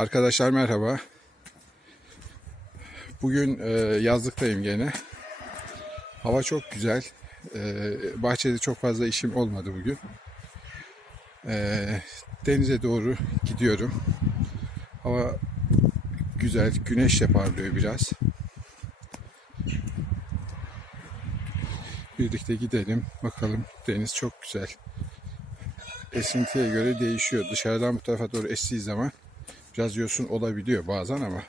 Arkadaşlar merhaba. Bugün e, yazlıktayım gene. Hava çok güzel. E, bahçede çok fazla işim olmadı bugün. E, denize doğru gidiyorum. Hava güzel, güneş de parlıyor biraz. Birlikte gidelim. Bakalım deniz çok güzel. Esintiye göre değişiyor. Dışarıdan bu tarafa doğru estiği zaman biraz olabiliyor bazen ama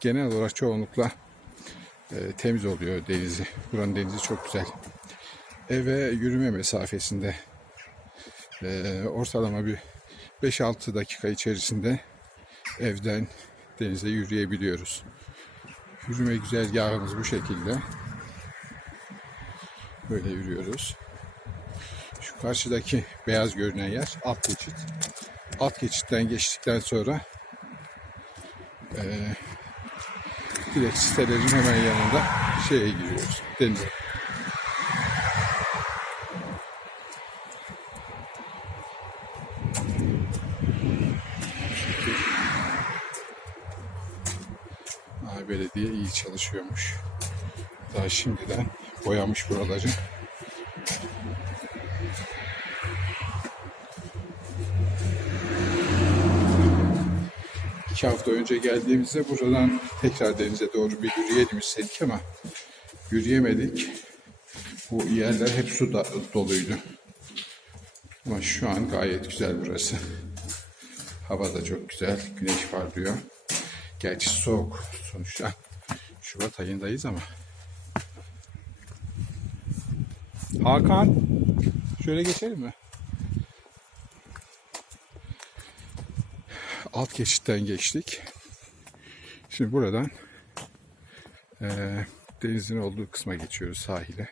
genel olarak çoğunlukla e, temiz oluyor denizi. Buranın denizi çok güzel. Eve yürüme mesafesinde e, ortalama bir 5-6 dakika içerisinde evden denize yürüyebiliyoruz. Yürüme güzergahımız bu şekilde. Böyle yürüyoruz. Şu karşıdaki beyaz görünen yer alt geçit. Alt geçitten geçtikten sonra eee direkt sitelerin hemen yanında şeye giriyoruz. Denize. Belediye iyi çalışıyormuş. Daha şimdiden boyamış buraları. İki hafta önce geldiğimizde buradan tekrar denize doğru bir yürüyelim istedik ama yürüyemedik. Bu yerler hep su da, doluydu. Ama şu an gayet güzel burası. Hava da çok güzel. Güneş parlıyor. Gerçi soğuk sonuçta. Şubat ayındayız ama. Hakan. Şöyle geçelim mi? Alt geçitten geçtik. Şimdi buradan eee, denizin olduğu kısma geçiyoruz sahile.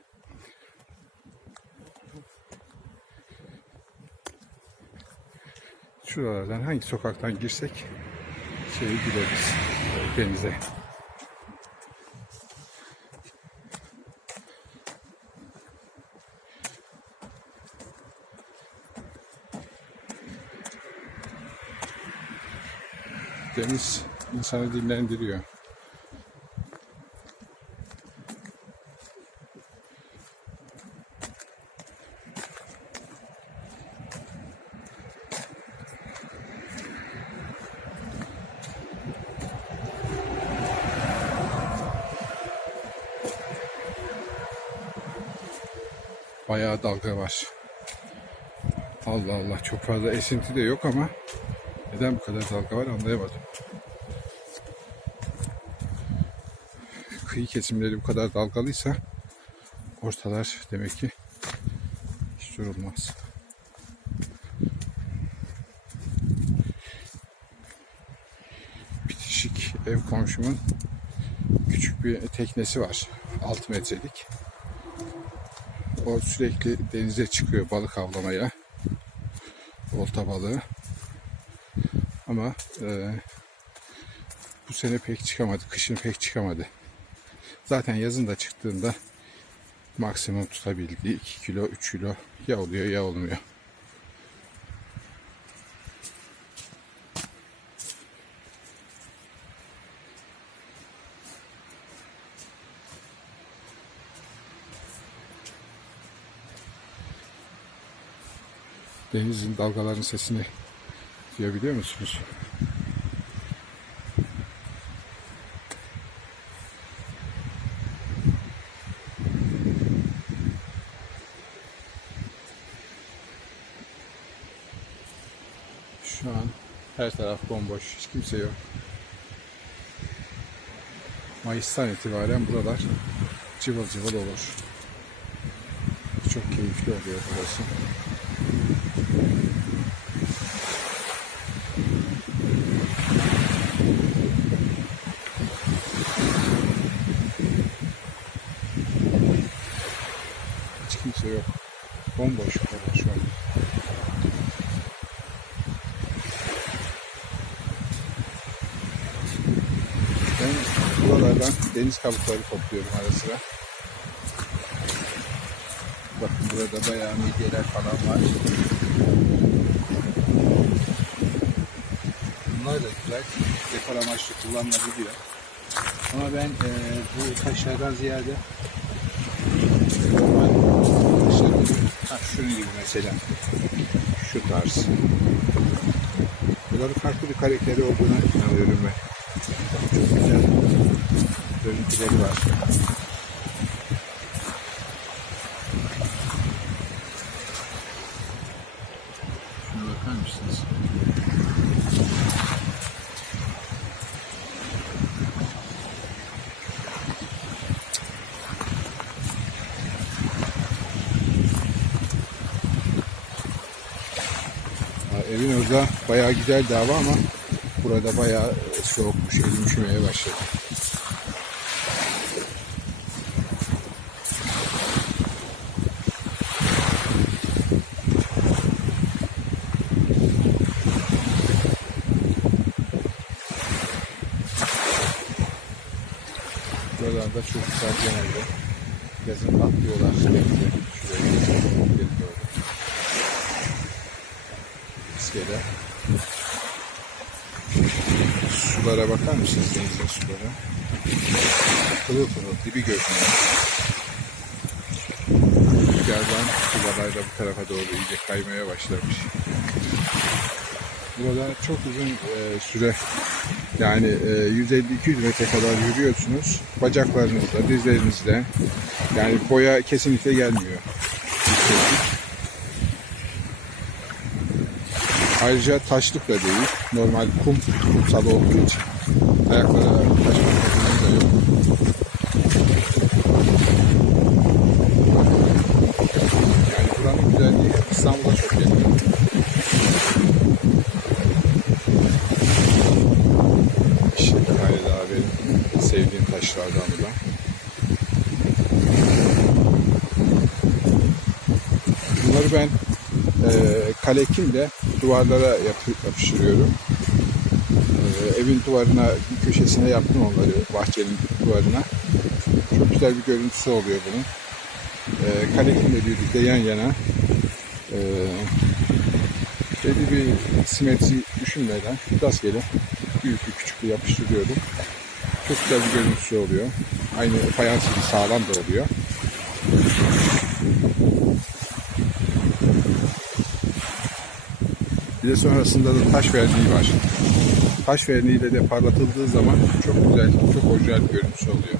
Şuralardan hangi sokaktan girsek şeye gideriz e, denize. Deniz insanı dinlendiriyor. Bayağı dalga var. Allah Allah çok fazla esinti de yok ama neden bu kadar dalga var anlayamadım. Kıyı kesimleri bu kadar dalgalıysa ortalar demek ki hiç durulmaz. Bitişik ev komşumun küçük bir teknesi var. 6 metrelik. O sürekli denize çıkıyor balık avlamaya. Olta balığı. Ama e, bu sene pek çıkamadı. Kışın pek çıkamadı. Zaten yazın da çıktığında maksimum tutabildiği 2 kilo 3 kilo ya oluyor ya olmuyor. Denizin dalgaların sesini duyabiliyor musunuz? Şu an her taraf bomboş, hiç kimse yok. Mayıs'tan itibaren buralar cıvıl cıvıl olur. Çok keyifli oluyor burası. Hiç kimse yok. Bomboş buralar şu an. Ben buralardan deniz kabukları topluyorum ara sıra. Bakın burada bayağı midyeler falan var. Bunlar da güzel. Dekor amaçlı kullanılabiliyor. Ama ben e, bu taşlardan ziyade normal ha, şunun gibi mesela şu tarz. Bunların farklı bir karakteri olduğuna inanıyorum ben. Çok güzel görüntüleri var. Şuna bakar mısınız? Ha, Evin orada bayağı güzeldi hava ama burada bayağı soğukmuş, elim üşümeye başladı. Buralarda çocuklar genelde yazın atlıyorlar denize. Şuraya geri doğru. İskele. Sulara bakar mısınız denizin sulara? Pırıl pırıl dibi görünüyor. Rüzgardan sular da bu tarafa doğru iyice kaymaya başlamış. Burada çok uzun e, süre yani e, 150-200 metre kadar yürüyorsunuz. Bacaklarınızla, dizlerinizle yani boya kesinlikle gelmiyor. Yükseklik. Ayrıca taşlık da değil. Normal kum, kumsal olduğu için ayaklara taş bakımı da yok. Yani buranın güzelliği İstanbul'a çok yakın. İşte daha benim sevdiğim taşlardan bu da. Bunları ben kalekimle duvarlara yapı- yapıştırıyorum. E, evin duvarına bir köşesine yaptım onları bahçenin duvarına. Çok güzel bir görüntüsü oluyor bunun. E, kalekimle birlikte yan yana e, belli bir simetri düşünmeden rastgele büyüklü küçüklü yapıştırıyorum. Çok güzel bir görüntüsü oluyor. Aynı fayans gibi sağlam da oluyor. Bir de sonrasında da taş verniği var. Taş verniğiyle de parlatıldığı zaman çok güzel, çok orijinal bir görüntüsü oluyor.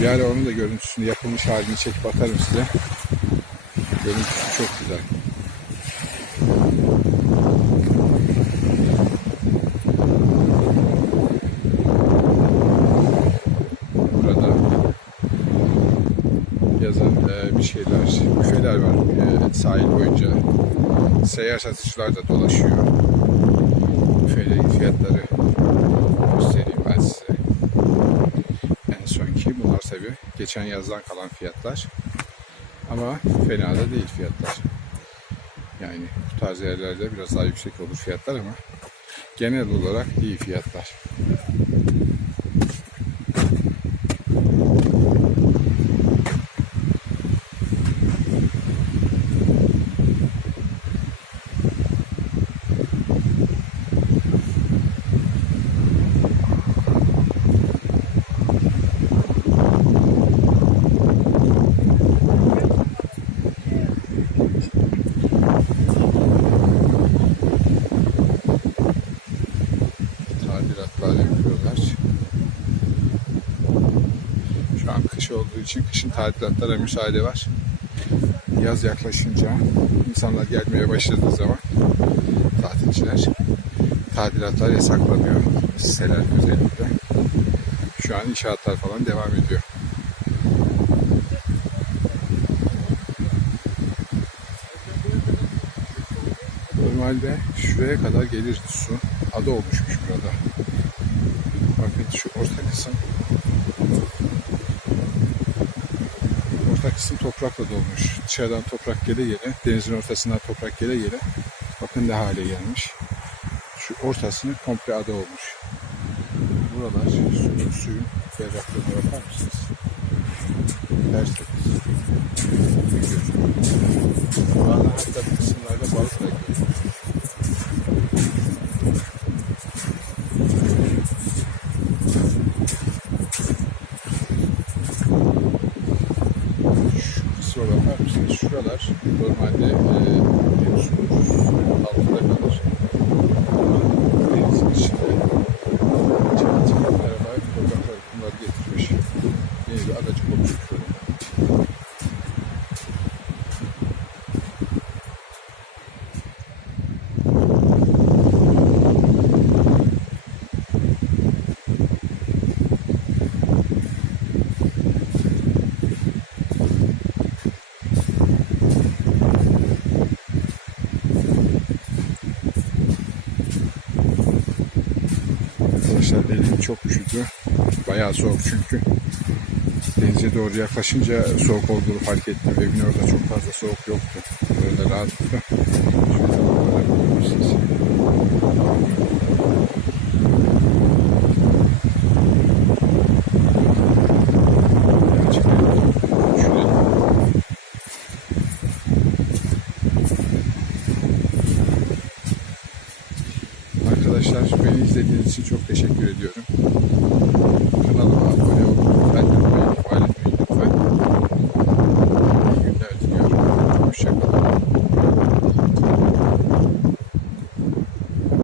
Bir ara onun da görüntüsünü yapılmış halini çekip atarım size. Görüntüsü çok güzel. Burada yazın e, bir şeyler, büfeler var e, sahil boyunca. Seyyar satıcılar da dolaşıyor. Büfelerin fiyatları göstereyim ben size. En sonki bunlar tabi geçen yazdan kalan fiyatlar. Ama fena da değil fiyatlar. Yani bu tarz yerlerde biraz daha yüksek olur fiyatlar ama genel olarak iyi fiyatlar. tadilatlar yapıyorlar. Şu an kış olduğu için kışın tadilatlara müsaade var. Yaz yaklaşınca insanlar gelmeye başladığı zaman tatilciler tadilatlar yasaklanıyor. Siteler özellikle. Şu an inşaatlar falan devam ediyor. Normalde şuraya kadar gelirdi su. Ada olmuşmuş burada. Bakın şu orta kısım aslında kısım toprakla dolmuş. Dışarıdan toprak gele gele, denizin ortasından toprak gele gele. Bakın ne hale gelmiş. Şu ortasını komple ada olmuş. Buralar suyun, suyun berraklığına bakar mısınız? Dersiniz. Bazı hatta kısımlarda balık da görülmüş. Şuralar normalde e, bir suyun altında kalır. Elim çok üşüdü. Bayağı soğuk çünkü. Denize doğru yaklaşınca soğuk olduğunu fark ettim. Evin orada çok fazla soğuk yoktu. Orada rahatlıkla. Şöyle izlediğiniz için çok teşekkür ediyorum.